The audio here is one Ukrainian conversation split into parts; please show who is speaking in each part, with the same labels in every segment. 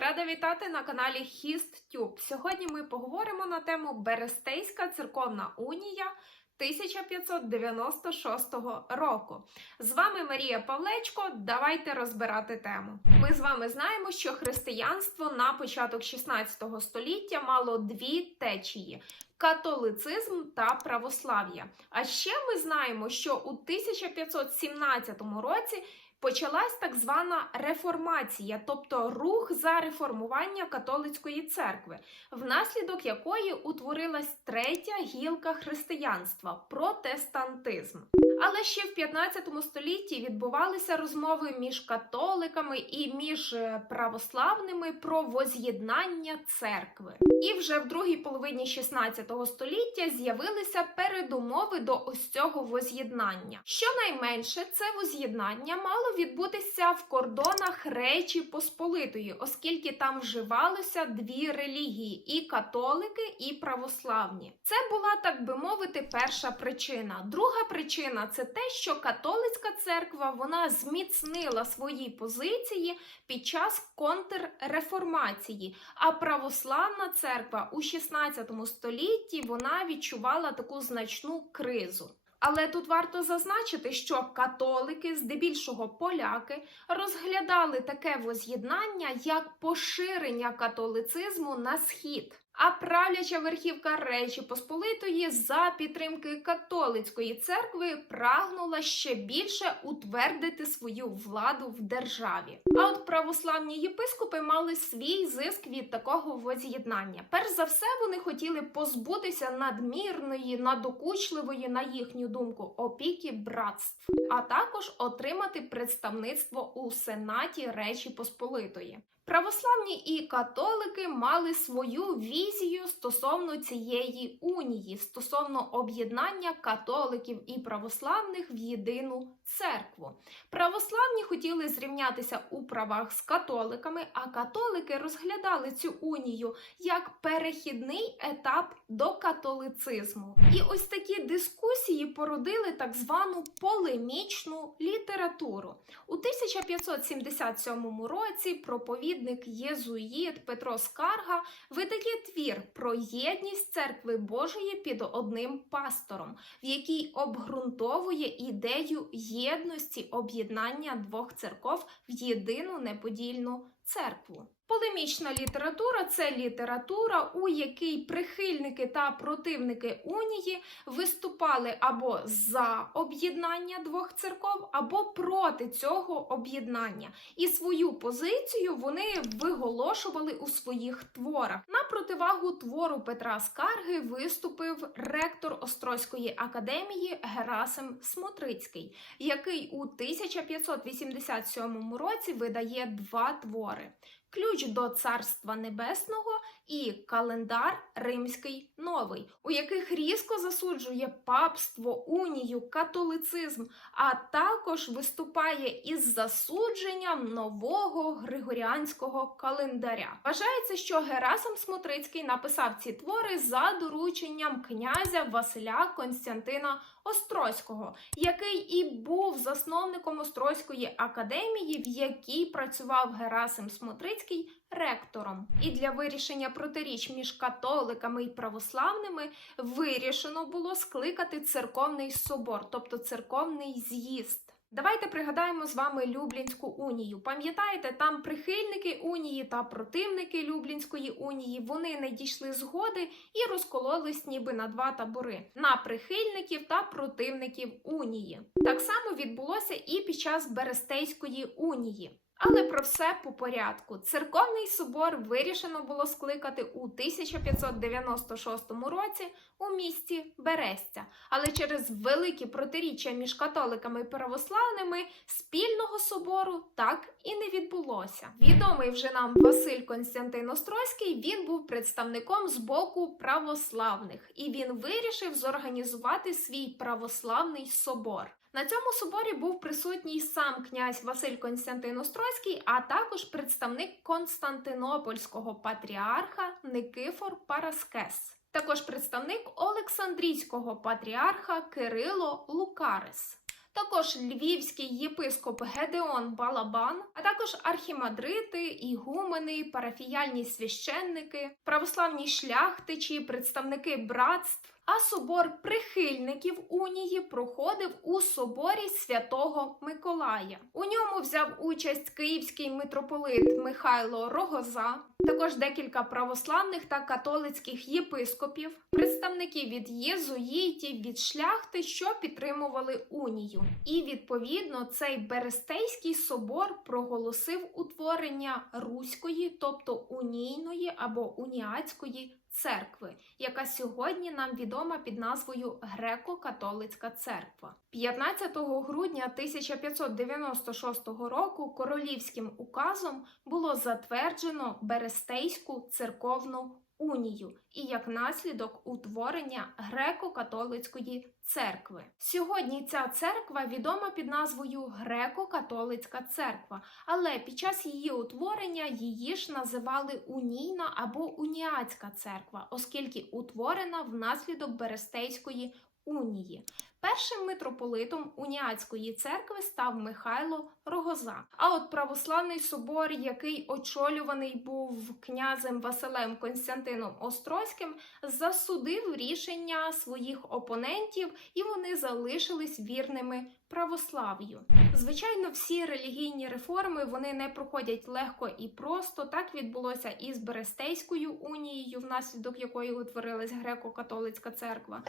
Speaker 1: Рада вітати на каналі HistTube. Сьогодні ми поговоримо на тему Берестейська церковна унія 1596 року. З вами Марія Павлечко. Давайте розбирати тему. Ми з вами знаємо, що християнство на початок 16 століття мало дві течії. Католицизм та православ'я. А ще ми знаємо, що у 1517 році почалась так звана реформація, тобто рух за реформування католицької церкви, внаслідок якої утворилась третя гілка християнства протестантизм. Але ще в 15 столітті відбувалися розмови між католиками і між е, православними про воз'єднання церкви. І вже в другій половині 16 століття з'явилися передумови до ось цього воз'єднання. Щонайменше це воз'єднання мало відбутися в кордонах Речі Посполитої, оскільки там вживалося дві релігії: і католики, і православні. Це була, так би мовити, перша причина. Друга причина це те, що католицька церква вона зміцнила свої позиції під час контрреформації, а православна церква у 16 столітті вона відчувала таку значну кризу. Але тут варто зазначити, що католики, здебільшого поляки, розглядали таке воз'єднання як поширення католицизму на схід. А правляча верхівка Речі Посполитої за підтримки католицької церкви прагнула ще більше утвердити свою владу в державі. А от православні єпископи мали свій зиск від такого воз'єднання. Перш за все, вони хотіли позбутися надмірної, надокучливої, на їхню думку, опіки братств, а також отримати представництво у Сенаті Речі Посполитої. Православні і католики мали свою візію стосовно цієї унії, стосовно об'єднання католиків і православних в єдину церкву. Православні хотіли зрівнятися у правах з католиками, а католики розглядали цю унію як перехідний етап до католицизму. І ось такі дискусії породили так звану полемічну літературу. У 1577 році проповідник єзуїт Петро Скарга видає твір про єдність церкви Божої під одним пастором, в якій обґрунтовує ідею єдності об'єднання двох церков в єдину неподільну церкву. Полемічна література це література, у якій прихильники та противники унії виступали або за об'єднання двох церков, або проти цього об'єднання. І свою позицію вони виголошували у своїх творах. На противагу твору Петра Скарги виступив ректор Острозької академії Герасим Смотрицький, який у 1587 році видає два твори. Ключ до Царства Небесного і календар Римський Новий, у яких різко засуджує папство, унію, католицизм, а також виступає із засудженням нового григоріанського календаря. Вважається, що Герасим Смотрицький написав ці твори за дорученням князя Василя Константина Острозького, який і був засновником Острозької академії, в якій працював Герасим Смотрицький ректором. І для вирішення протиріч між католиками і православними вирішено було скликати церковний собор, тобто церковний з'їзд. Давайте пригадаємо з вами Люблінську унію. Пам'ятаєте, там прихильники унії та противники Люблінської унії вони не дійшли згоди і розкололись ніби на два табори на прихильників та противників унії. Так само відбулося і під час Берестейської унії. Але про все по порядку. Церковний собор вирішено було скликати у 1596 році у місті Берестя. Але через великі протиріччя між католиками і православними спільного собору так і не відбулося. Відомий вже нам Василь Константин Острозький він був представником з боку православних, і він вирішив зорганізувати свій православний собор. На цьому соборі був присутній сам князь Василь Константин Острозький, а також представник Константинопольського патріарха Никифор Параскес. Також представник Олександрійського патріарха Кирило Лукарис. також львівський єпископ Гедеон Балабан, а також архімадрити, ігумени, парафіяльні священники, православні шляхтичі, представники братств. А собор прихильників унії проходив у соборі святого Миколая. У ньому взяв участь київський митрополит Михайло Рогоза, також декілька православних та католицьких єпископів, представники від єзуїтів, від шляхти, що підтримували унію. І відповідно цей Берестейський собор проголосив утворення руської, тобто унійної або уніатської церкви, яка сьогодні нам відома під назвою Греко-католицька церква. 15 грудня 1596 року королівським указом було затверджено Берестейську церковну унію і як наслідок утворення греко-католицької церкви. Сьогодні ця церква відома під назвою Греко-католицька церква, але під час її утворення її ж називали унійна або уніатська церква, оскільки утворена внаслідок Берестейської унії. Першим митрополитом уніатської церкви став Михайло Рогоза. А от православний собор, який очолюваний був князем Василем Константином Острозьким, засудив рішення своїх опонентів, і вони залишились вірними православ'ю. Звичайно, всі релігійні реформи вони не проходять легко і просто. Так відбулося і з Берестейською унією, внаслідок якої утворилась греко-католицька церква.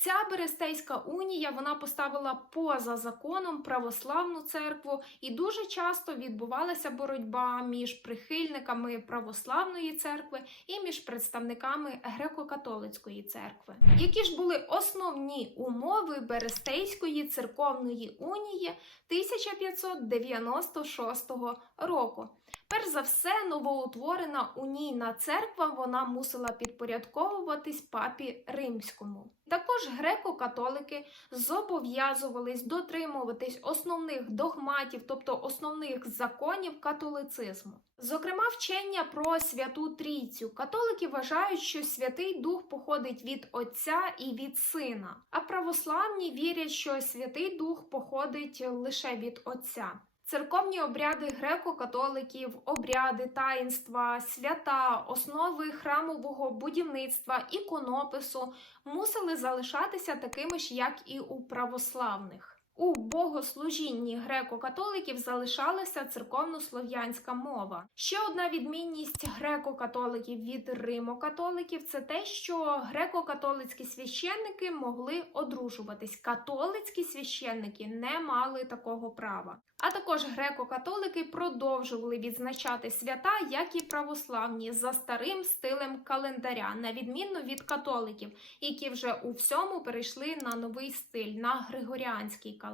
Speaker 1: Ця Берестейська унія вона поставила поза законом православну церкву, і дуже часто відбувалася боротьба між прихильниками православної церкви і між представниками греко-католицької церкви. Які ж були основні умови Берестейської церковної унії 1596 року? Перш за все, новоутворена унійна церква вона мусила підпорядковуватись папі римському. Також греко-католики зобов'язувались дотримуватись основних догматів, тобто основних законів католицизму. Зокрема, вчення про святу трійцю. Католики вважають, що Святий Дух походить від Отця і від Сина, а православні вірять, що Святий Дух походить лише від Отця. Церковні обряди греко-католиків, обряди таїнства, свята, основи храмового будівництва, іконопису мусили залишатися такими ж, як і у православних. У богослужінні греко-католиків залишалася церковнослов'янська мова. Ще одна відмінність греко-католиків від римо-католиків це те, що греко-католицькі священники могли одружуватись. Католицькі священники не мали такого права. А також греко-католики продовжували відзначати свята, як і православні, за старим стилем календаря, на відміну від католиків, які вже у всьому перейшли на новий стиль, на григоріанський календар.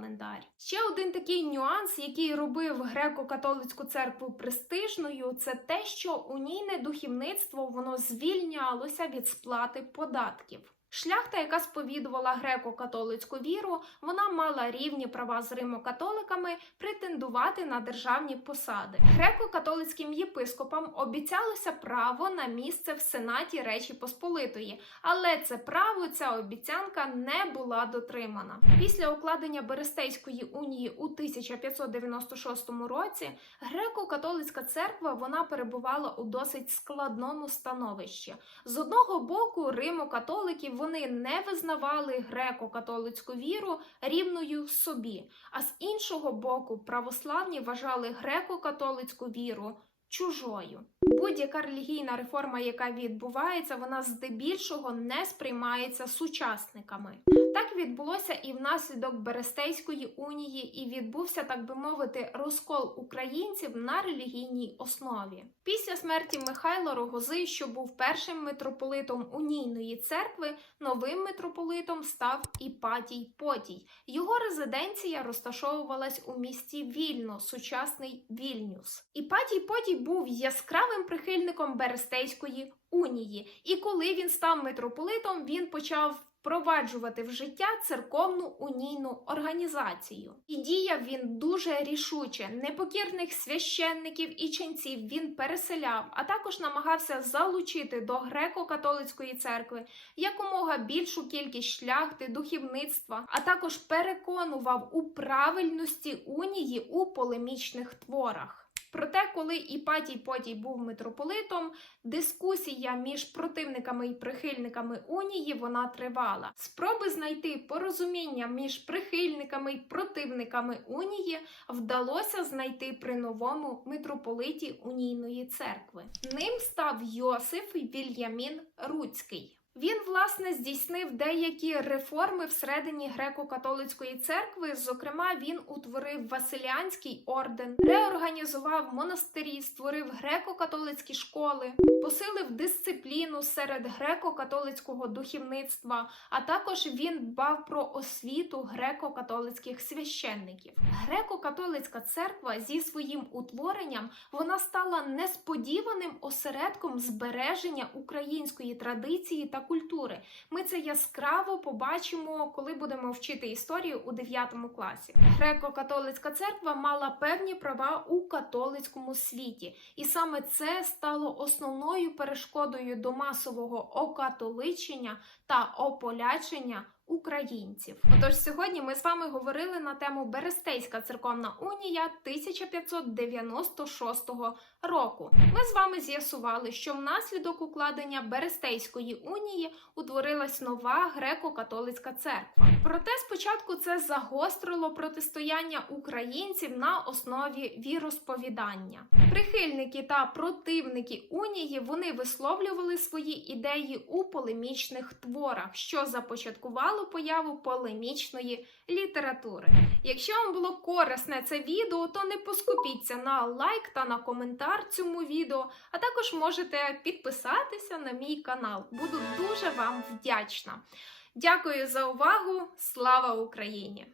Speaker 1: Ще один такий нюанс, який робив греко-католицьку церкву престижною, це те, що унійне духівництво воно звільнялося від сплати податків. Шляхта, яка сповідувала греко-католицьку віру, вона мала рівні права з римокатоликами претендувати на державні посади. Греко-католицьким єпископам обіцялося право на місце в Сенаті Речі Посполитої, але це право, ця обіцянка не була дотримана. Після укладення Берестейської унії у 1596 році греко-католицька церква вона перебувала у досить складному становищі. З одного боку, римо-католиків вони не визнавали греко-католицьку віру рівною собі, а з іншого боку, православні вважали греко-католицьку віру чужою. Будь-яка релігійна реформа, яка відбувається, вона здебільшого не сприймається сучасниками. Так відбулося і внаслідок Берестейської унії, і відбувся, так би мовити, розкол українців на релігійній основі. Після смерті Михайла Рогози, що був першим митрополитом унійної церкви, новим митрополитом став Іпатій Потій. Його резиденція розташовувалась у місті Вільно, сучасний Вільнюс. Іпатій Потій був яскравим прихильником Берестейської унії, і коли він став митрополитом, він почав впроваджувати в життя церковну унійну організацію. І діяв він дуже рішуче. Непокірних священників і ченців він переселяв, а також намагався залучити до греко-католицької церкви якомога більшу кількість шляхти, духовництва, а також переконував у правильності унії у полемічних творах. Проте, коли Іпатій Потій був митрополитом, дискусія між противниками і прихильниками унії вона тривала. Спроби знайти порозуміння між прихильниками і противниками унії вдалося знайти при новому митрополиті унійної церкви. Ним став Йосиф Вільямін Руцький. Він, власне, здійснив деякі реформи всередині греко-католицької церкви. Зокрема, він утворив Василіанський орден, реорганізував монастирі, створив греко-католицькі школи, посилив дисципліну серед греко-католицького духовництва, а також він дбав про освіту греко-католицьких священників. Греко-католицька церква зі своїм утворенням вона стала несподіваним осередком збереження української традиції та культури. Ми це яскраво побачимо, коли будемо вчити історію у 9 класі. Греко-католицька церква мала певні права у католицькому світі, і саме це стало основною перешкодою до масового окатоличення та ополячення українців. Отож, сьогодні ми з вами говорили на тему Берестейська церковна унія 1596 року. Ми з вами з'ясували, що внаслідок укладення Берестейської унії утворилась нова греко-католицька церква. Проте спочатку це загострило протистояння українців на основі віросповідання. Прихильники та противники унії вони висловлювали свої ідеї у полемічних творах, що започаткувало появу полемічної літератури. Якщо вам було корисне це відео, то не поскупіться на лайк та на коментар цьому відео, а також можете підписатися на мій канал. Буду дуже вам вдячна. Дякую за увагу! Слава Україні!